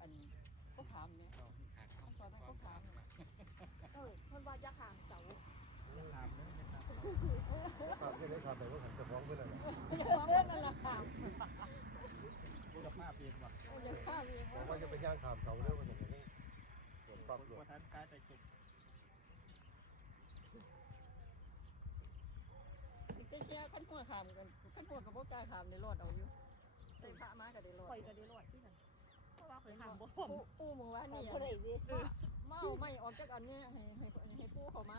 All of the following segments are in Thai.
อันก็ขามเนี่ยเราขาดขั้นตอนนั้นก็ขามเนี่ยเออเพิ่นว่าจะห่างเสาขาดเลยนะครับครับที่ได้ครับแต่ว่าผมจะฟ้องเพื่อนอะไรอย่าฟ้องเรื่องนั่นละขามบุรพาเปลี่ยนว่ะเดี๋ยวข้ามเองผมว่าจะไปย่างขามเสาเรื่องมันจะไม่ตรวจปรับบุตรวจรทันกายแต่จุกจะเชื่อขั้นหัวขามกันขั้นหัวกับพวกกายขามในรถเอาอยู่ใส่พระมากับในรถข่อยก็ได้รอดที่นั่นเพราะ ว่าข่อยห่างบ่ปูปูมือว่านี่เท่าไหร่สิเมาไม่ออกจากอันนี้ให้ให้ให้ปูเขามา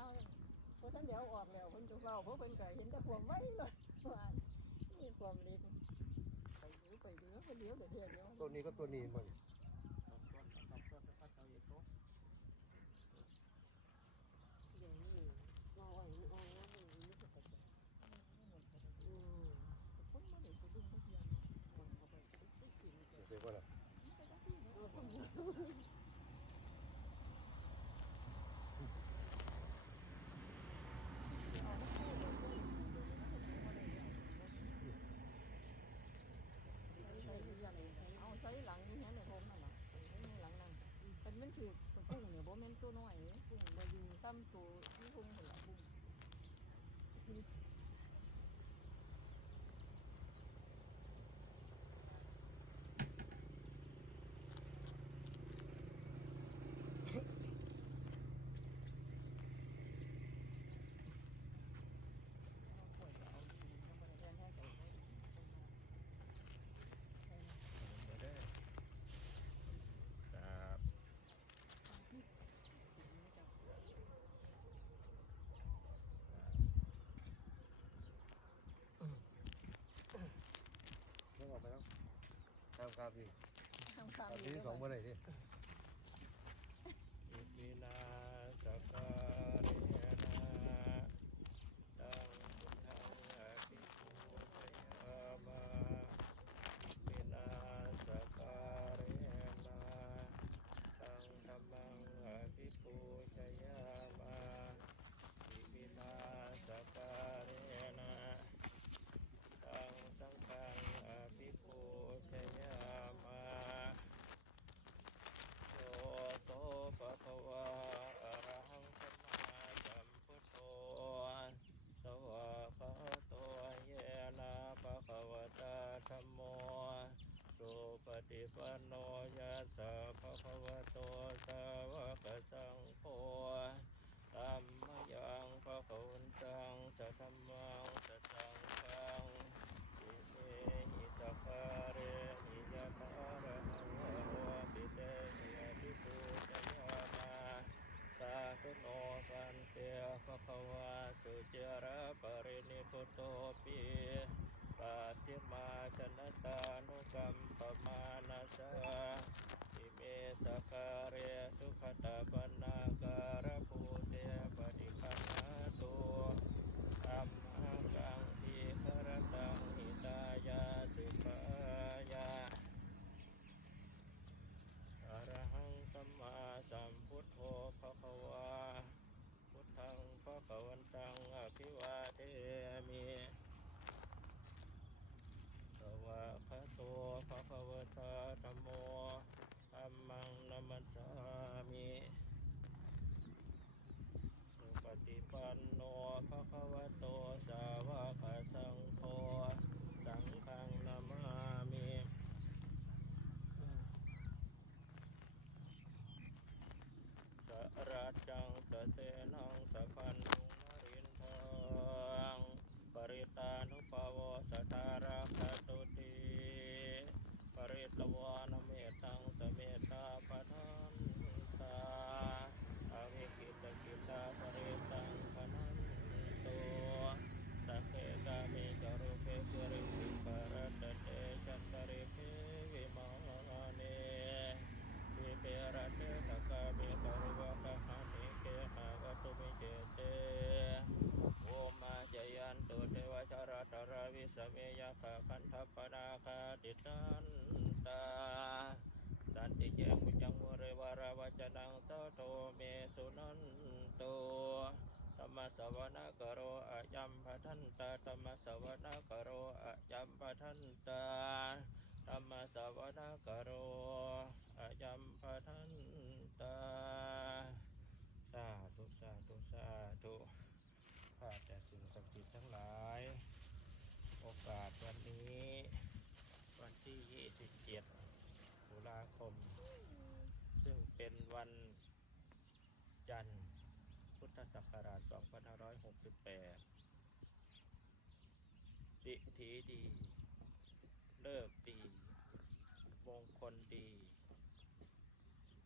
เพราะท่านเดี๋ยวออกแล้วเพิ่นจะเฝ้าเพราะเพิ่นก็เห็นแต่ความไว้เลยว่านี่ความดีไปดูไปดูไปเลี้ยวเดี๋ยวเทียนเดี๋ยวตัวนี้ก็ตัวนี้มัน สองต้นสองต้นแล้วก็เตาเย็นโต๊ะ อย่างนี้งอไว้งอไว้นี่ก็ไปอืม คนมาเดี๋ยวจะดึงพวกยางคนเข้าไปจะได้สิ่งเดียว เรียกว่าอะไร เอาใส่หลังนี่ฮะในผมนั่นน่ะในหลังนั่นเป็นมันถือกุ้งเนี่ยบ่แม่น ตัวหน่อยกุ้งบ่อยู่ซ้ำตัวนี่กุ้งเหรอกุ้ง เด้อครับ เรื่องออกไปแล้ว ตามครับพี่ทำคตามวามดีที่สองเมื่อไหร่ดิ อิมินาสการเรนะตังพุทธังอภิปูชยามามินาสการเรนะตังธรรมังอภิปูชยามาอิมินาสการเรนะตังสังฆังอภิปูชยามา โยโสภะคะวะอะระหังสัมมาสัมพุทโธสวากขาโตเยนะภะคะวะตาธัมโมสุ ปฏิปันโนยัสสะภะคะวะโตสาวกสังโฆธรรมยังภะคุณตังสะธรรมังสัทธังฆังอิเมหิสัพพะเรหิยะทาระหังวะปิเตหิยะทิปุจยามาสาธุโนปันเตภะคะวะสุจระปรินิพุตโตปิปัตติมาชนะตานุกัมปมานา สาอิเมสะคาเรสุขตาปนาการะภูเตปฏิคันหาตุอัมหังกังทีครตังหิตายาสุปายา อะระหังสัมมาสัมพุทโธภะคะวา พุทธังภะคะวันตังอภิวาเทมิสวะคะโตภะคะวะตาธัมโมธัมมังนัมมัสสามิสุปฏิปันโนภะคะวะโตสาวกสังโฆสังฆังนามามิ สรั จจังสเสนังสะพันตุงนรินทังปริตานุภาวสตารังคตุติปริตวานเมตังสเมตตาปะทันตาอวิกิตกิตาปริตังปะนันตุสัพเพกามิจารุเปปุริสิปะรัตเตจัตตริเพวิมาเน วิเประเตตะกะเบตริวะกะหานิเกหะวัตุมิเจเตโอมาจยันตุเทวชาราตระวิส เมยะขะคันทัปปนาคาติตันตาสันติเจมุจังมุเรวาราวจนังสัทโตเมสุนันโตธรรมสวนาคโรอายัมปทันตาธรรมสวนาคโรอายัมปทันตาธรรมสวนาคโรอายัมปะทันตาสาธุสาธุสาธุข้าแต่สิ่งศักดิ์สิทธิ์ทั้งหลาย โอกาสวันนี้ วันที่ 27ตุลาคม ซึ่งเป็นวันจันทร์พุทธศักราช 2568ดิถีดี เลิกดี มงคลดี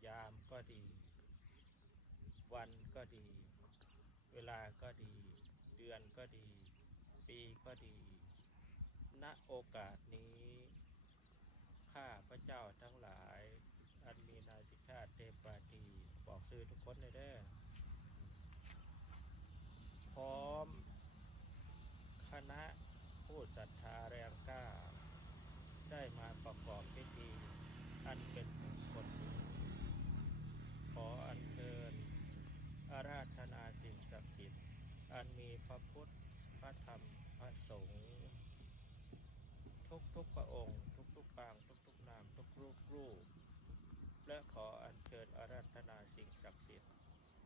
ยามก็ดี วันก็ดี เวลาก็ดี เดือนก็ดี ปีก็ดี ณโอกาสนี้ ข้าพระเจ้าทั้งหลาย อันมีนายสิชาติเทปาทีบอกซื้อทุกคนเลยเด้อพร้อม คณะผู้ศรัทธาแรงกล้า ได้มาประกอบพิธี อันเป็นมงคลขออัญเชิญอาราธนาสิ่งศักดิ์สิทธิ์อันมีพระพุทธรรม พระสงฆ์ ทุกๆพระองค์ ทุกทุกๆปางทุกทุกๆนาม ทุกรูปรูป และขออัญเชิญอาราธนาสิ่งศักดิ์สิทธิ์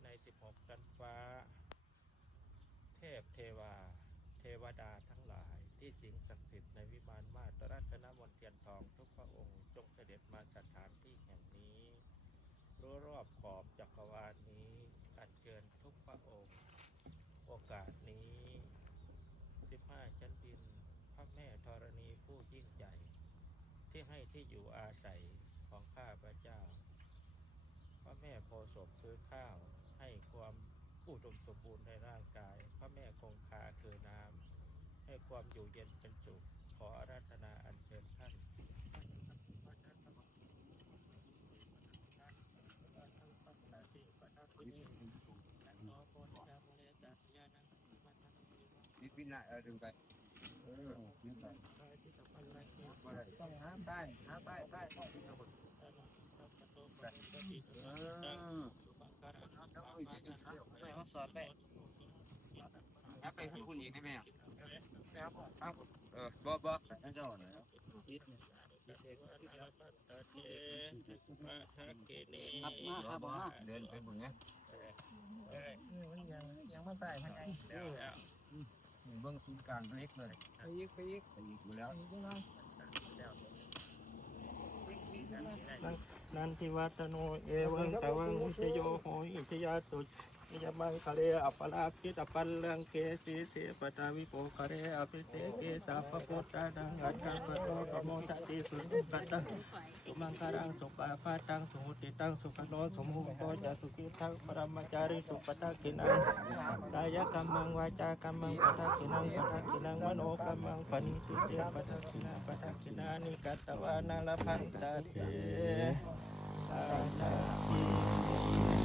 ใน 16 ชั้นฟ้า เทพเทวา เทวดาทั้งหลาย ที่สิ่งศักดิ์สิทธิ์ในวิมานมาตรรัตนมนเทียนทองทุกพระองค์จงเสด็จมาสถานที่แห่งนี้รู้รอบขอบจักรวาลนี้ อัญเชิญทุกพระองค์ โอกาสนี้ 15 ชั้นดินพระแม่ธรณี ผู้ยิ่งใหญ่ที่ให้ที่อยู่อาศัยของข้าพระเจ้า พระแม่โพธิ์ศพคือข้าวให้ความอุดมสมบูรณ์ในร่างกาย พระแม่คงคาคือน้ำให้ความอยู่เย็นเป็นสุขขออาราธนาอัญเชิญท่านนิดนิดหน่อยเออดึงไปเออดึงไป ต้องหาป้ายหาป้ายป้ายต้องไปเขาสอนไปแล้วไปให้คุณอีกได้ไหมอะเออบ่บ่ให้เจ้าหน่อยครับมาครับมาเดินไปบุญเนี้ยมันยังยังไม่ตายทาง ไงเบื้องศูนย์กลางเล็กเลยไปยิกไปยิกไปอีกแล้วไปยิกจังเลยนันทิวัตโนเอวังตะวังชโยโหอิชยาตุช ยมังคะเลอปลาคิตปัลลังเกสีเสปตาวิโปคะเรอภิเสเกสาปพุทธาดังอัจฉริโตกโมทติสุสุกัตตังสุมังคารังสุปาพาตังสุมุติตังสุขโนสมุโตจะสุขิทังปรมจาริสุปตะกินังกายกรรมังวาจากรรมังปตะกินังปตะกินังมโนกรรมังปณิทิเตปตะกินังปตะกินานิกัตตวานาลพันตาเตอาตาทิ